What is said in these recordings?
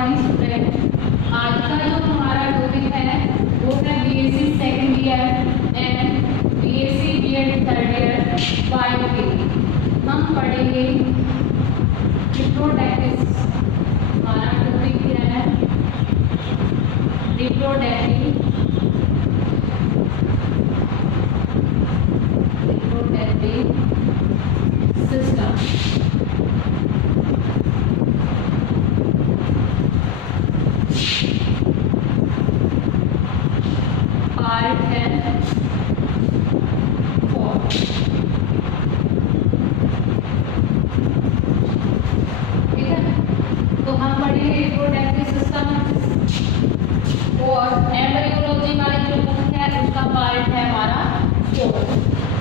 Morning student. आज का जो हमारा टॉपिक है वो है BSc second year and BSc BEd third year bio के। हम पढ़ेंगे रिप्रोडक्टिव। हमारा टॉपिक क्या है? Reproductive system. पार्ट है 4। ठीक है, तो हम पढ़ेंगे रिप्रोडक्टिव सिस्टम और एम्ब्रियोलॉजी वाली जो बुक है उसका पार्ट है हमारा 4।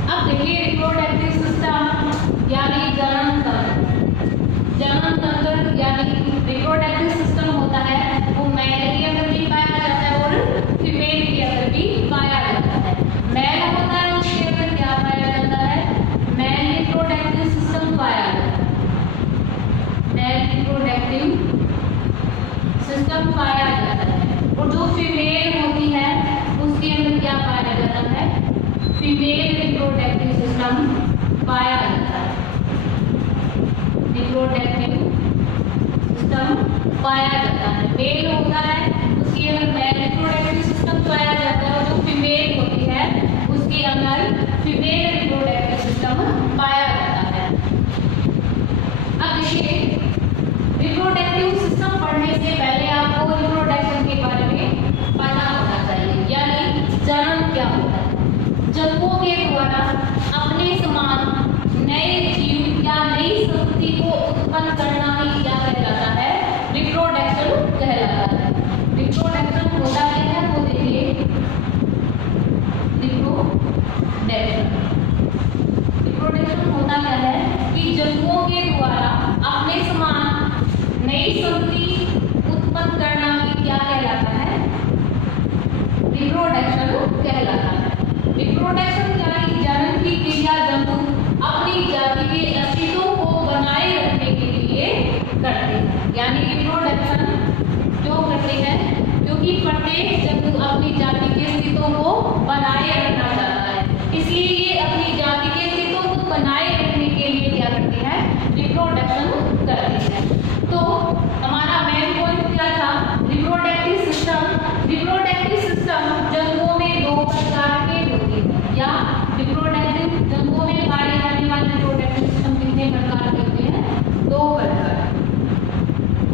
अब देखिए रिप्रोडक्टिव सिस्टम यानी जनन तंत्र यानी रिप्रोडक्टिव सिस्टम होता है वो मेल के अंदर भी पाया जाता है और फीमेल के अंदर भी पाया जाता है। मेल होता है उसके अंदर क्या पाया जाता है? मेल रिप्रोडक्टिव सिस्टम पाया जाता है। मेल रिप्रोडक्टिव सिस्टम पाया जाता है और जो फीमेल होती है उसके अंदर क्या पाया जाता है? फीमेल रिप्रोडक्टिव सिस्टम पाया जाता है। रिप्रोडक्टिव सिस्टम पाया जाता है। मेल होता है उसके अंदर मेल रिप्रोडक्टिव सिस्टम पाया जाता है और जो फीमेल होती है उसके अंदर फीमेल रिप्रोडक्टिव सिस्टम पाया जाता है। अब देखिए रिप्रोडक्टिव सिस्टम पढ़ने से पहले आपको रिप्रोडक्शन के बारे में पता होना चाहिए, यानी जनन क्या होता है। जंतुओं के द्वारा अपने समान नए जीव या नई संतति को उत्पन्न करना ही क्या कहलाता है? रिप्रोडक्शन कहलाता है। रिप्रोडक्शन होता क्या है वो देखिए। रिप्रोडक्शन होता क्या है कि जंतुओं के द्वारा अपने समान नई संतति उत्पन्न करना ही क्या कहलाता है? रिप्रोडक्शन कहलाता है। रिप्रोडक्शन यानी जनन की क्रिया जंतु अपनी जाति के अस्तित्व को बनाए रखने के लिए करते हैं। यानी रिप्रोडक्शन क्यों करते हैं? क्योंकि प्रत्येक जंतु अपनी जाति के अस्तित्व को बनाए रखना चाहता है, इसलिए ये अपनी जाति के अस्तित्व को बनाए रखने के लिए क्या करते हैं? रिप्रोडक्शन करते हैं। तो हमारा मेन पॉइंट क्या था? Reproductive system. रिप्रोडक्टिव सिस्टम जंतुओं में 2 प्रकार के होते हैं, या रिप्रोडक्टिव जंतुओं में पाए जाने वाले रिप्रोडक्टिव सिस्टम कितने प्रकार के होते हैं? 2 प्रकार।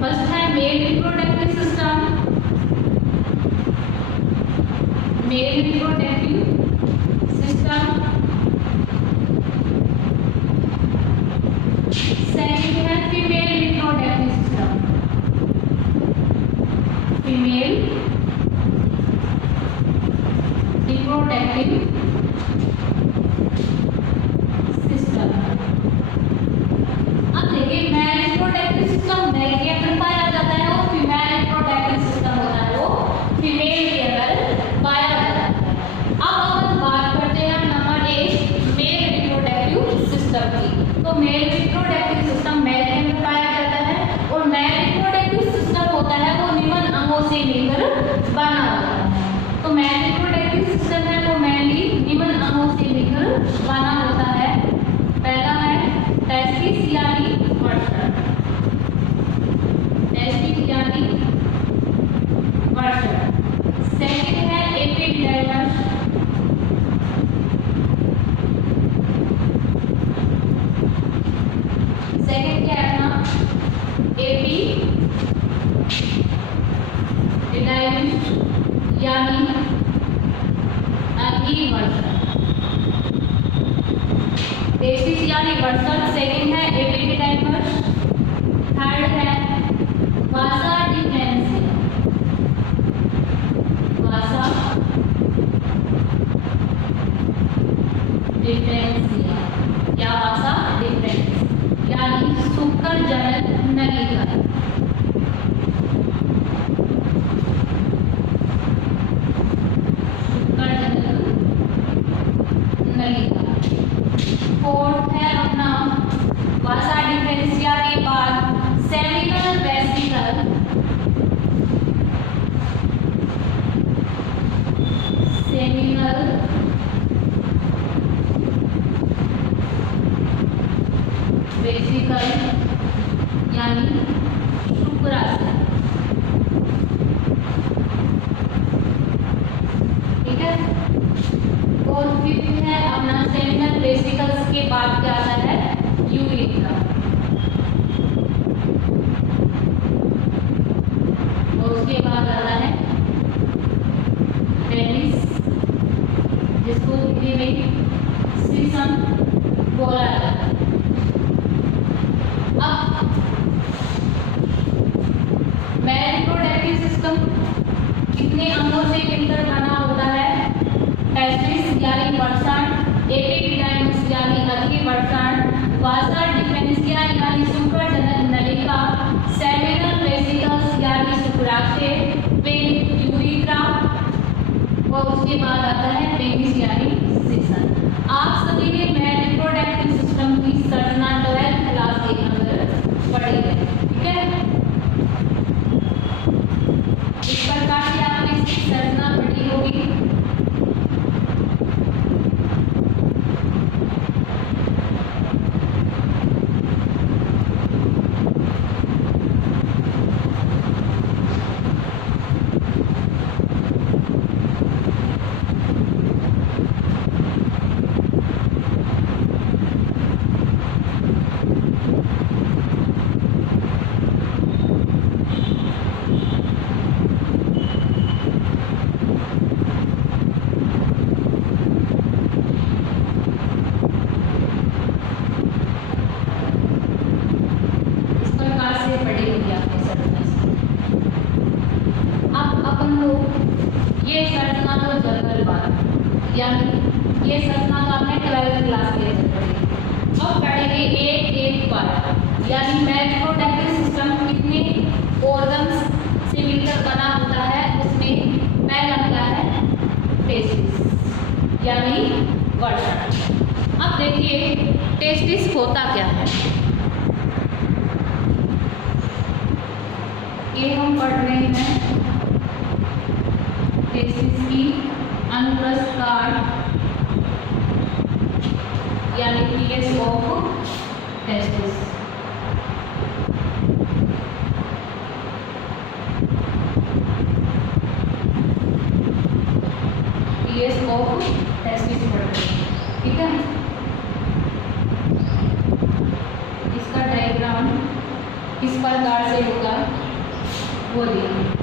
फर्स्ट है male reproductive system. Male reproductive system. Second है female reproductive system. Female reproductive system. अब देखिए मेल रिप्रोडक्टिव सिस्टम मेल के अंदर पाया जाता है और फीमेल रिप्रोडक्टिव सिस्टम होता है वो फीमेल के अंदर पाया जाता है। अब अपन बात करते हैं नंबर 1 मेल रिप्रोडक्टिव सिस्टम की। तो मेल रिप्रोडक्टिव सिस्टम मेल के अंदर पाया जाता है और मेल रिप्रोडक्टिव सिस्टम होता है वो निम्न अंगों से मिलकर बना होता है। तो मेल रिप्रोडक्टिव सिस्टम है वो मेनली निम्न अंगों से मिलकर बना होता है। पहला है टेस्टिस यानी वर्षण। टेस्टिस यानी वर्षण। सेकंड है एपिडर्मिस। सेकंड क्या है ना? एपिडर्मिस यानी वर्षण। टेस्टिस यानी वर्षण। सेकंड है एपिडर्मिस। थर्ड है वासा डिफरेंशिया। वासा डिफरेंशिया या वासा डिफरेंस यानी शुक्र जनक नलिका। शुक्र जनक नलिका। फोर्थ है अपना वासा डिफरेंशिया के बाद सेमिनल वेसिकल। वेसिकल यानी शुक्राशय, ठीक है। और फिफ्थ है अपना सेमिनल वेसिकल्स के बाद क्या आता है, यूरेथ्रा। और उसके बाद आता है पेनिस, जिसको हिंदी में सीसन बोला जाता है। अब रिप्रोडक्टिव सिस्टम कितने अंगों से मिलकर बना होता है, टेस्टिस यानी वर्षांड, एपिडिडाइमिस यानी अग्नि वर्षांड, वासा डिफरेंशिया यानी शुक्रजनक नलिका, सेमिनल वेसिकल्स यानी शुक्राशय, पेन यूरेथ्रा, और उसके बाद आता है पेनिस यानी सीसन। आप सभी ने रिप्रोडक्टिव सिस्टम की संरचना 12th क्लास के अंदर पढ़ी है, ठीक है। इस प्रकार से आपने इसकी संरचना पढ़ी होगी। यानी ये संरचना तो आपने 12th क्लास के अंदर पढ़ी। अब पढ़ेंगे एक एक बार, यानी रिप्रोडक्टिव सिस्टम कितने ऑर्गन्स से मिलकर बना होता है, उसमें पहला क्या है, टेस्टिस यानी वर्षांड। अब देखिए टेस्टिस होता क्या है, ये हम पढ़ रहे हैं। टेस्टिस की अनुप्रस्थ काट यानी PS of testis, PS of testis पढ़ते हैं, ठीक है। इसका डायग्राम किस प्रकार से होगा वो देखिए।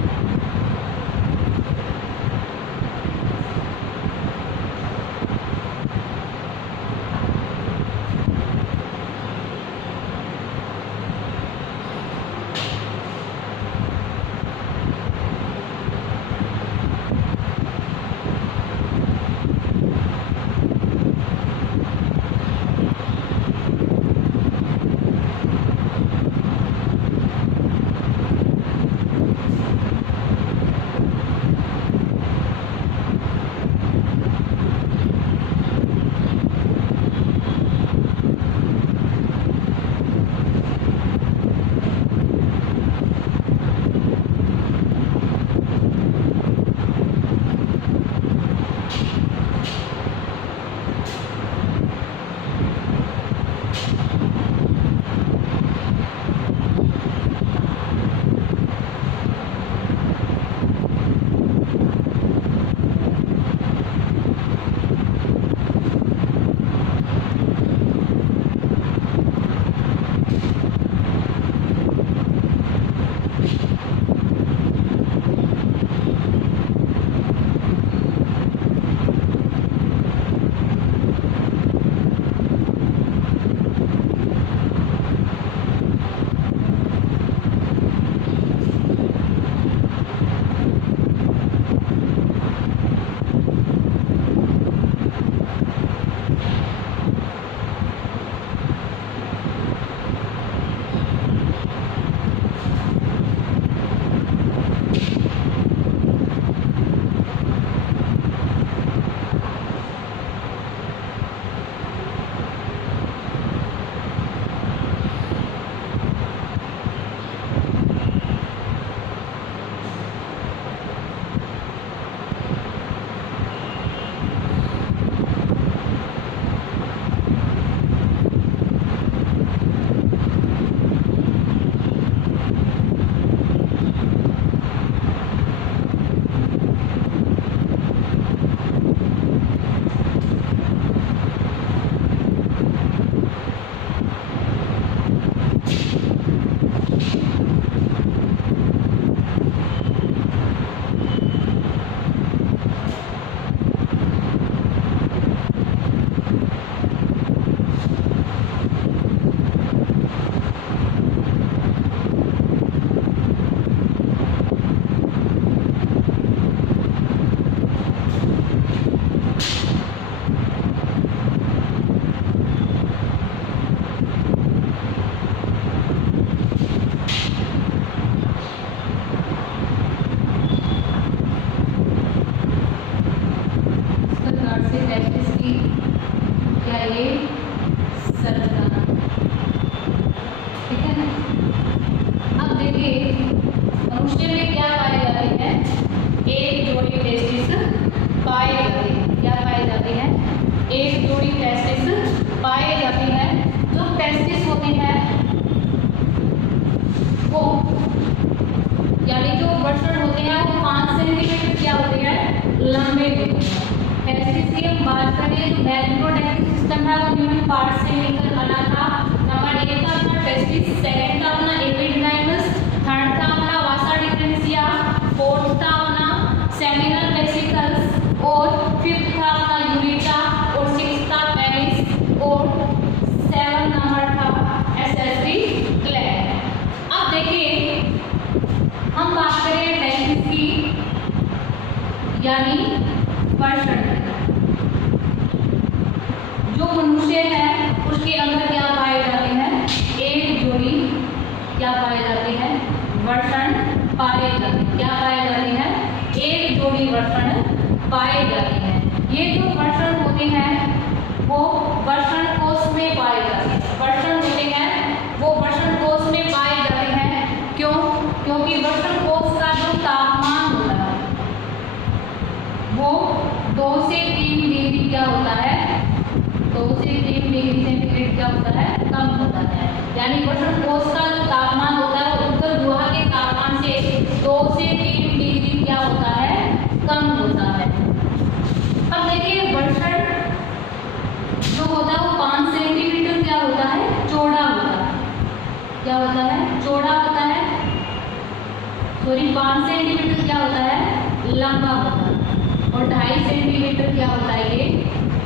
टेस्टिस, सेकंड था अपना एपिडिडाइमिस, थर्ड था अपना वासा डिफरेंशिया, फोर्थ था अपना सेमिनल वेसिकल्स और फिफ्थ था अपना यूरेटा और सिक्स्थ था पेनिस और 7 नंबर था एसेसरी ग्लैंड। अब देखिए हम बात करें टेस्टिस की यानी वर्षण। जो मनुष्य है उसके अंदर क्या पाए जाते हैं, एक जोड़ी क्या पाए जाते हैं, वर्षण पाए जाते हैं। क्या पाए जाते हैं, एक जोड़ी वर्षण पाए जाते हैं। ये जो वर्षण होते हैं वो वर्षण कोश में पाए जाते हैं। वर्षण होते हैं वो वर्षण कोश में पाए जाते हैं। क्यों? क्योंकि वर्षण कोश का जो तापमान होता है वो 2 से 3 डिग्री क्या होता है, 2 से 3 डिग्री सेंटीग्रेड क्या होता है, कम होता है। यानी वर्षण कोश का जो तापमान होता है वो उत्तर गुहा के तापमान से 2 से 3 डिग्री क्या होता है, कम होता है। अब देखिए वर्षण जो होता है वो 5 सेंटीमीटर क्या होता है, चौड़ा होता है। क्या होता है, चौड़ा होता है। सॉरी 5 सेंटीमीटर क्या होता है, लंबा होता है और 2.5 सेंटीमीटर क्या होता है, ये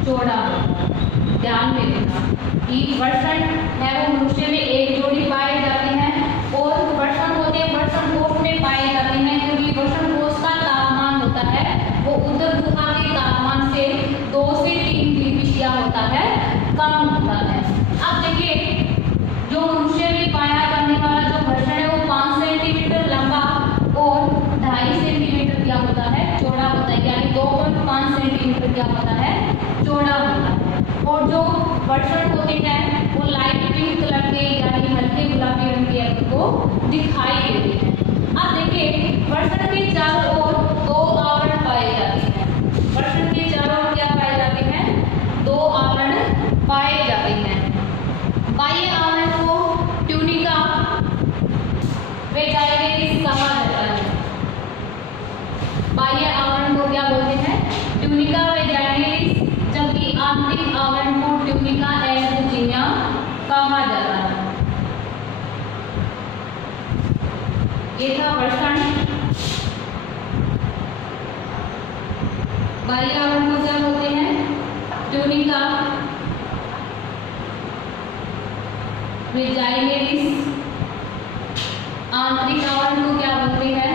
चौड़ा होता है। ध्यान में रखना कि वर्षण है वो मनुष्य में एक जोड़ी पाए जाते हैं और वर्षण होते हैं वर्षण कोश में पाए जाते हैं, क्योंकि वर्षण कोश का तापमान होता है वो उदर गुहा के तापमान से 2 से 3 डिग्री क्या होता है, कम होता है। अब देखिए जो मनुष्य में पाया जाने वाला जो वर्षण है वो 5 सेंटीमीटर लंबा और 2.5 सेंटीमीटर क्या होता है, चौड़ा होता है। यानी 2.5 सेंटीमीटर क्या होता है, चौड़ा होता है। और जो वर्षण होते हैं वो लाइट पिंक कलर के यानी हल्के गुलाबी रंग के आपको दिखाई देते हैं। अब देखिए वर्षण के चारों ओर 2 आवरण पाए जाते हैं। वर्षण के चारों ओर क्या पाए जाते हैं, 2 आवरण पाए जाते हैं। बाह्य आवरण को ट्यूनिका वेजाइनलिस कहा जाता है। बाह्य आवरण को क्या बोलते हैं, ट्यूनिका वेजाइनलिस, जबकि आंतरिक आवरण को ट्यूनिका एल्बुजिनिया कहा जाता है। ये था वर्षण। बाह्य आवरण को क्या बोलते हैं, ट्यूनिका वेजाइनलिस। आंतरिक आवरण को क्या बोलते हैं,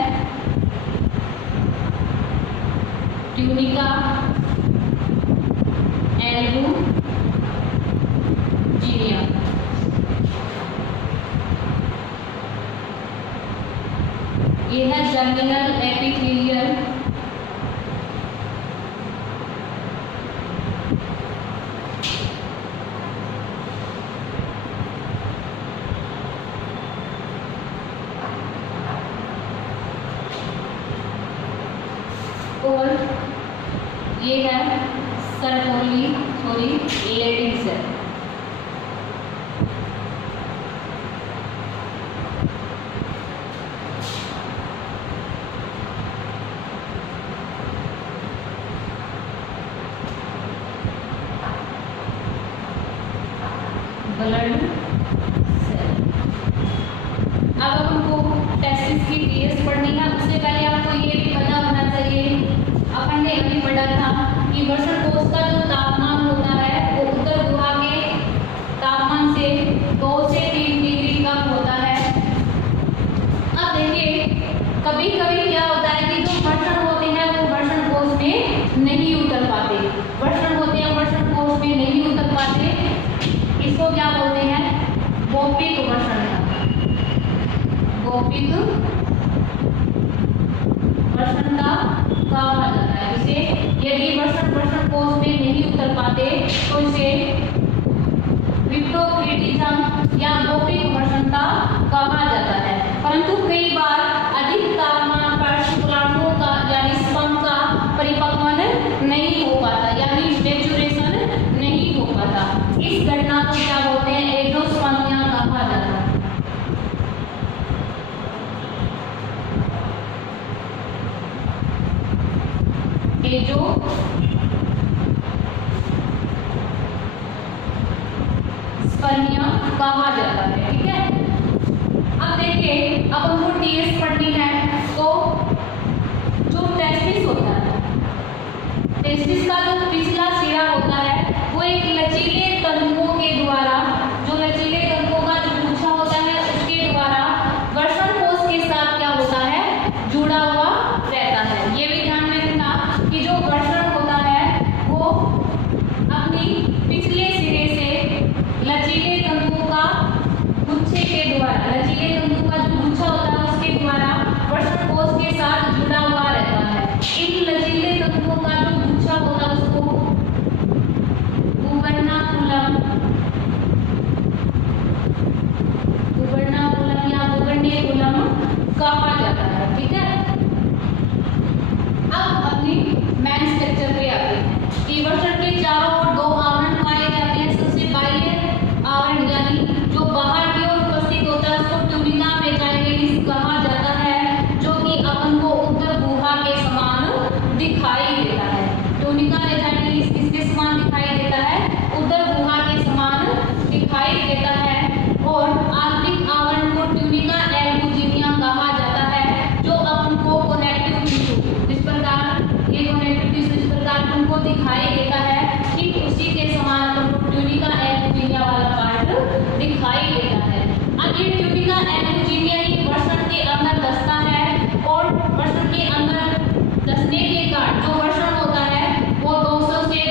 ट्यूनिका एल्बुजिनिया। ये है जर्मिनल एपिथेलियल। और ये है Sertoli Leydig cell. Blood cell. अब हमको टेस्टिस की टीएस पढ़नी है, उससे पहले आपको ये भी पता होना चाहिए, अपन ने अभी पढ़ा था कि वर्षण कोश का जो तापमान होता है वो उत्तर गुहा के तापमान से 2 से 3 डिग्री कम होता है। अब देखिए कभी कभी क्या होता है कि जो वर्षण होते हैं वो वर्षण कोश में नहीं उतर पाते। वर्षण होते हैं वर्षण कोश में नहीं उतर पाते, इसको क्या बोलते हैं, गोपिक वर्षण। गोपिक वर्षण का कहा जाता है इसे। यदि वर्षण कोश में नहीं उतर पाते तो इसे विप्रोक्रेटिज्म या गोपिक वर्षण का कहा जाता है। परंतु कई बार अधिक तापमान पर शुक्राणुओं का यानी स्पर्म का परिपक्वन नहीं हो पाता, यानी मैच्योरेशन नहीं हो पाता। इस घटना को क्या बोलते हैं, एंडोस्पर्मिया कहा जाता है। एंडोस्पर्मिया कहा जाता है, ठीक है। अपन को टीएस पढ़नी है तो जो टेस्टिस होता है, टेस्टिस का जो पिछला सिरा होता है वो एक लचीले तंतुओं के द्वारा, जो लचीले तंतुओं का जो गुच्छा होता है उसके द्वारा वर्षण कोश के साथ क्या होता है, जुड़ा हुआ रहता है। ये भी ध्यान में रखना कि जो वर्षण होता है वो अपनी पिछले सिरे से लचीले तंतुओं का गुच्छे के द्वारा, लचीले तंतु का जो गुच्छा होता है उसके द्वारा वर्षण कोश के साथ जुड़ा हुआ रहता है। इन लचीले तंतुओं का जो गुच्छा होता है उसको गुबर्नाकुलम या गुबर्नेकुलम कहा जाता है। ठीक है, अब अपनी मेन स्ट्रक्चर पे आते हैं कि वर्षण के चारों ओर दो आवरण पाए जाते हैं। सबसे बाह्य आवरण यानी जो बाहर की ओर उपस्थित होता है उसको ट्यूनिका वेजाइनालिस कहा जाता है, जो कि अपन को उत्तर गुहा के समान दिखाई देता है। ट्यूनिका वेजाइनालिस किसके समान दिखाई देता है, उत्तर गुहा के समान दिखाई देता है। और आंतरिक आवरण को ट्यूनिका एल्बुजिनिया कहा जाता है, जो अपन को कनेक्टिव टिश्यू, जिस प्रकार ये कनेक्टिव टिश्यू इस प्रकार तुमको दिखाई देता है, ठीक उसी के समान अपन को ट्यूनिका एल्बुजिनिया वाला पार्ट दिखाई देता है। अब ये ट्यूनिका एल्बुजिनिया ही वर्षण के अंदर धंसता है और वर्षण के अंदर धंसने के कारण जो वर्षण होता है वो 200 से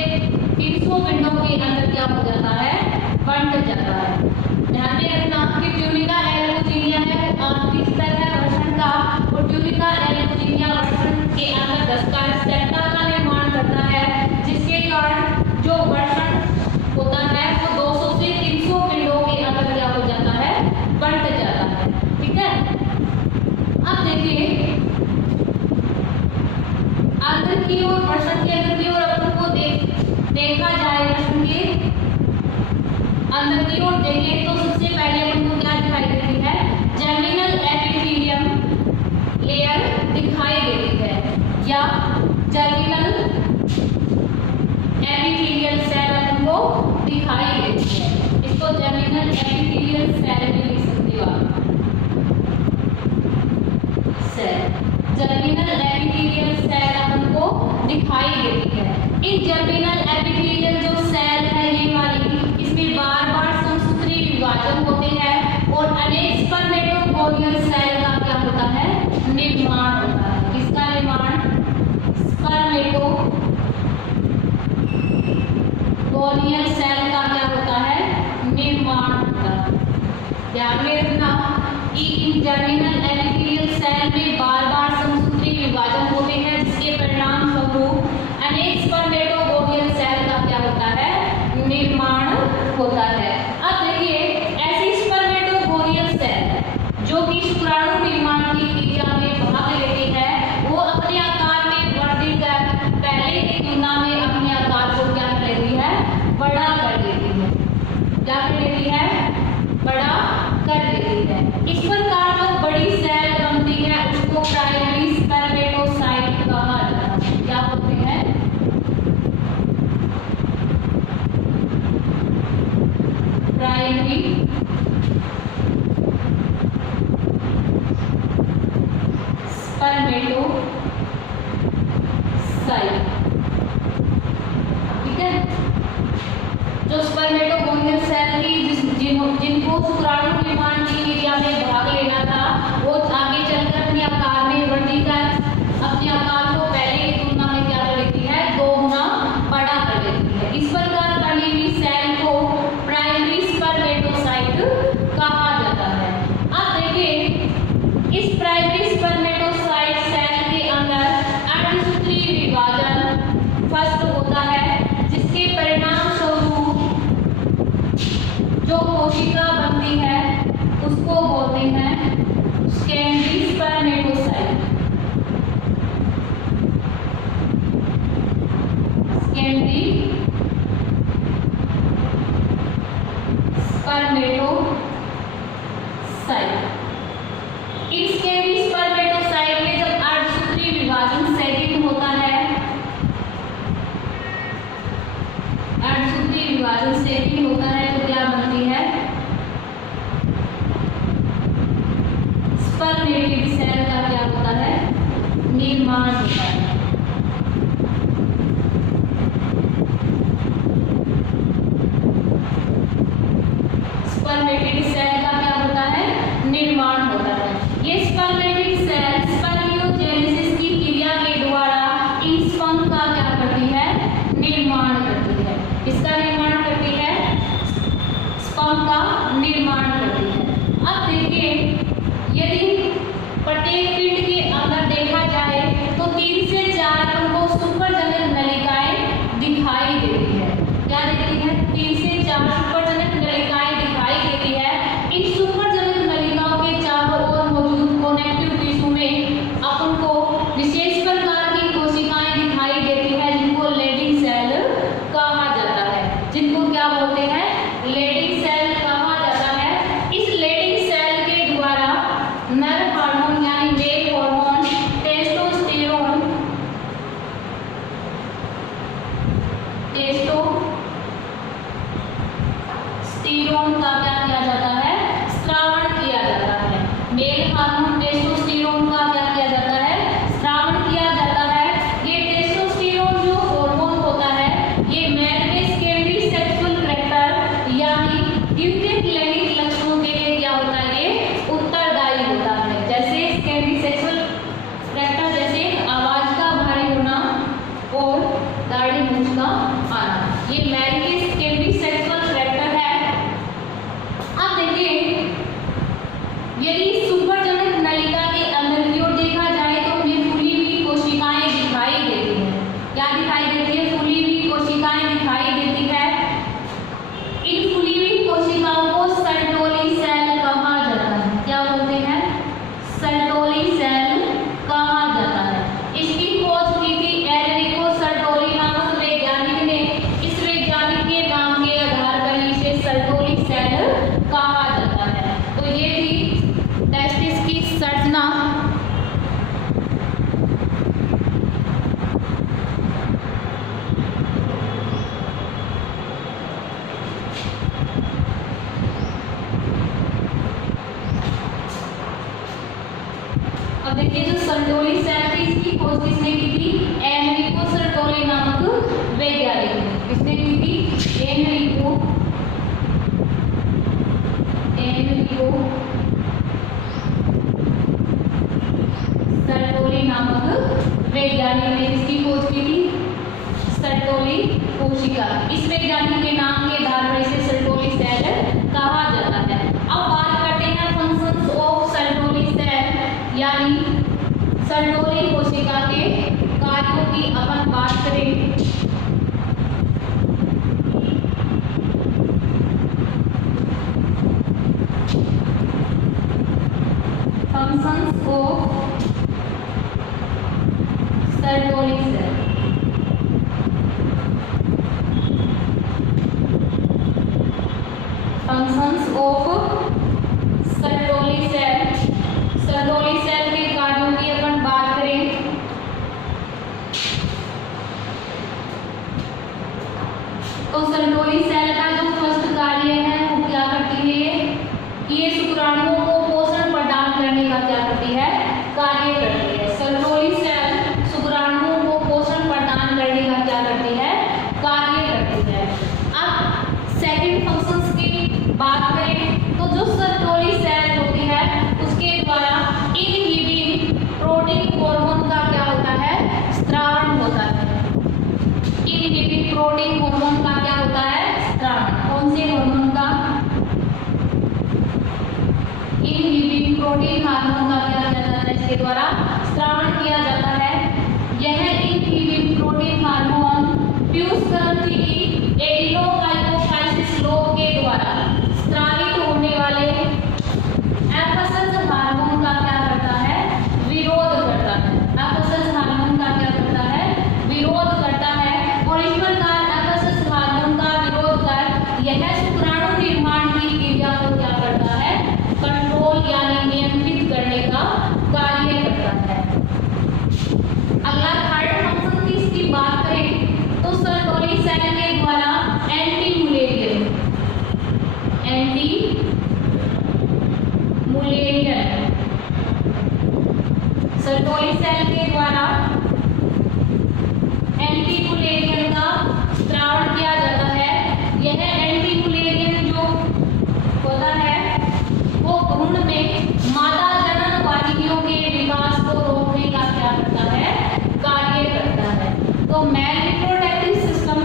300 पिंडों के अंदर क्या हो जाता है, बंट जाता है। ध्यान में रखना कि ट्यूनिका एल्बुजिनिया है आंतरिक स्तर है वर्षण का, और ट्यूनिका एल्बुजिनिया वर्षण के अंदर धंसकर सेप्टा का निर्माण करता है, जिसके कारण जो वर्षण होता है वो 200 से 300 पिंडों के अंदर क्या हो जाता है, बंट जाता है। ठीक है, अब देखिए अंदर की ओर, वर्षण के अंदर की ओर अपन को देखा जाए, वर्षण के अंदर की ओर देखें तो सबसे पहले अपन को क्या दिखाई देती है, जर्मिनल एपिथेलियम लेयर दिखाई देती है, या जर्मिनल एपिथेलियल सेल अपन को दिखाई देती है। इसको जर्मिनल एपिथेलियल सेल भी लिख सकते हो आप, सेल, जर्मिनल एपिथेलियल सेल अपन को दिखाई देती है। इन जर्मिनल एपिथेलियल जो सेल है ये वाली, इसमें बार-बार समसूत्री विभाजन होते हैं और अनेक स्पर्मेटोगोनियल सेल का क्या होता है, निर्माण होता है। किसका निर्माण, स्पर्मेटोगोनियल सेल का क्या होता है, निर्माण होता है। ध्यान में रखना कि इन जर्मिनल एपिथेलियल सेल में बार-बार समसूत्री विभाजन होते हैं, जिसके परिणाम स्वरूप अनेक स्पर्मेटोगोनियल सेल का क्या होता है, निर्माण होता है। अब देखिए ऐसी स्पर्मेटोगोनियल सेल जो कि शुक्राणु निर्माण की क्रिया में भाग लेती है, वो अपने आकार में वृद्धि कर पहले की तुलना में अपने आकार को क्या कर लेती है, बड़ा कर लेती है। क्या कर लेती है, बड़ा कर लेती है। इस प्रकार जो बड़ी सेल बनती है उसको प्राइमरी स्पर्मेटोसाइट कहा जाता है। क्या बोलते हैं, प्राइमरी स्पर्मेटोसाइट। ठीक है, जो स्पर्मेटोगोनियल सेल की जिनको शुक्राणु निर्माण की क्रिया में भाग लेना था, वो आगे चलकर अपने आकार में वृद्धि कर अपने आकार को पहले की तुलना में क्या कर लेती है, 2 गुना बड़ा कर लेती है। इस प्रकार बनी हुई सेल को प्राइमरी स्पर्मेटोसाइट कहा जाता है। अब देखिए इस प्राइमरी स्पर्मेटोसाइट सेल के अंदर अर्धसूत्री विभाजन फर्स्ट होता है, जिसके परिणाम स्वरूप जो कोशिका बनती है उसको बोलते हैं सेकेंडरी स्पर्मेटोसाइट। Secondary spermatocyte. इस सेकेंडरी स्पर्मेटोसाइट में जब अर्धसूत्री विभाजन सेकंड होता है, अर्धसूत्री विभाजन सेकंड होता है तो क्या बनती है, स्पर्मेटिड सेल का क्या होता है, निर्माण होता है। स्पर्मेटिड सेल का क्या होता है, निर्माण होता है। ये स्पर्मेटिड सेल स्पर्मियोजेनेसिस की क्रिया के द्वारा इन स्पर्म का क्या करती है, निर्माण करती है। इसका निर्माण करती है, स्पर्म का निर्माण करती है। अब देखिए, यदि प्रत्येक पिंड के अंदर देखा जाए तो 3 से 4 हमको सुपरजनक नलिकाएं दिखाई देती है। क्या देती है, 3 से 4 सुपरजनक नलिकाएं दिखाई देती है। इन सुपरजनक नलिकाओं के चारों ओर मौजूद कनेक्टिव टिश्यू में अपन को विशेष प्रकार की कोशिकाएं दिखाई देती है, जिनको लेडिंग सेल कहा जाता है। जिनको क्या बोलते हैं, लेडिंग सेल कहा जाता है। इस लेडिंग सेल के द्वारा नर हार्मोन यानी मेल हार्मोन टेस्टोस्टेरोन का क्या किया जाता है, स्रावण किया जाता है। मेल हार्मोन टेस्टोस्टेरोन का क्या किया जाता है, स्रावण किया जाता है। ये टेस्टोस्टेरोन जो हार्मोन होता है, ये मेल के सेकेंडरी सेक्सुअल कैरेक्टर यानी द्वितीयक लैंगिक लक्षणों के लिए क्या होता है, ये उत्तरदायी होता है। जैसे सेकेंडरी सेक्सुअल कैरेक्टर, जैसे आवाज का भारी होना और दाढ़ी मूंछ का आना, ये मेल के सेकेंडरी सेक्सुअल कैरेक्टर है। अब देखिए, यदि सुपरजनक नलिका के अंदर की ओर देखा जाए तो हमें फूली हुई कोशिकाएं दिखाई देती है। क्या दिखाई देती है, फूली हुई कोशिकाएं दिखाई देती है। इन फूली हुई कोशिकाओं को सर्टोली सेल कहा जाता है। क्या बोलते हैं, सर्टोली सेल कहा जाता है। इसकी खोज की थी एनरिको सर्टोली नामक वैज्ञानिक ने। इस वैज्ञानिक के नाम के आधार पर इसे सर्टोली सेल कहा जाता है। तो ये थी टेस्टिस की संरचना। अब देखिए, जो सर्टोली सेल थी, इसकी खोज किसने की थी, एनरिको सर्टोली नामक वैज्ञानिक ने। किसने की थी, एनरिको सर्टोली नामक वैज्ञानिक ने इसकी खोज की थी, सर्टोली कोशिका। इस वैज्ञानिक के नाम के आधार पर इसे सर्टोली सेल कहा जाता है। अब बात करते हैं फंक्शंस ऑफ सर्टोली सेल यानी सर्टोली कोशिका के कार्यों की अपन बात करें। Functions of Sertoli cell, functions of Sertoli cell. Sertoli cell के कार्यों की अपन बात करें तो सर्टोली सेल का जो फर्स्ट कार्य है वो क्या करती है, कि ये शुक्राणुओं को पोषण प्रदान करने का क्या करती है, कार्य करती है। सर्टोली सेल शुक्राणुओं को पोषण प्रदान करने का क्या करती है, कार्य करती है। अब सेकंड फंक्शंस की बात करें तो जो सर्टोली सेल होती है उसके द्वारा इनहिबिन प्रोटीन हार्मोन का क्या होता है, स्रावण होता है। इनहिबिन प्रोटीन हार्मोन का क्या होता है, स्रावण। कौन से हार्मोन का, इनहिबिन प्रोटीन हार्मोन का क्या किया जाता है, इसके द्वारा स्रावण किया जाता है। यह इनहिबिन प्रोटीन हार्मोन प्यूस ग्रंथि की एडिनोकाइकोकाइसिस लोब के द्वारा स्रावित होने वाले एफएसएच हार्मोन का क्या करता है, विरोध करता है। एफएसएच हार्मोन का क्या करता है, विरोध करता है। और इस प्रकार एफएसएच हार्मोन का विरोध कर यह शुक्राणु निर्माण की क्रिया को क्या करता है, कंट्रोल यानी नियंत्रित करने का कार्य करता है। अगला थर्ड फंक्शन की इसकी बात करें तो सर्टोली सेल के द्वारा एंटी मुलेरियल सर्टोली सेल के द्वारा एंटीमुलेरियन का स्रावण किया जाता है। यह एंटीमुलेरियन जो होता है वो भ्रूण में मादा जनन वाहिनियों के विकास को रोकने का क्या करता है, कार्य करता है। तो मेल रिप्रोडक्टिव सिस्टम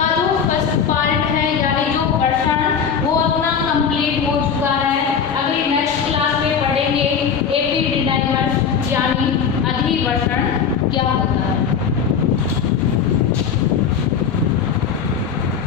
का जो फर्स्ट पार्ट है यानी जो वर्षण वो अपना कंप्लीट हो चुका है। अगली नेक्स्ट क्लास में पढ़ेंगे एपिडिडाइमस यानी अधिवर्षण क्या होता है।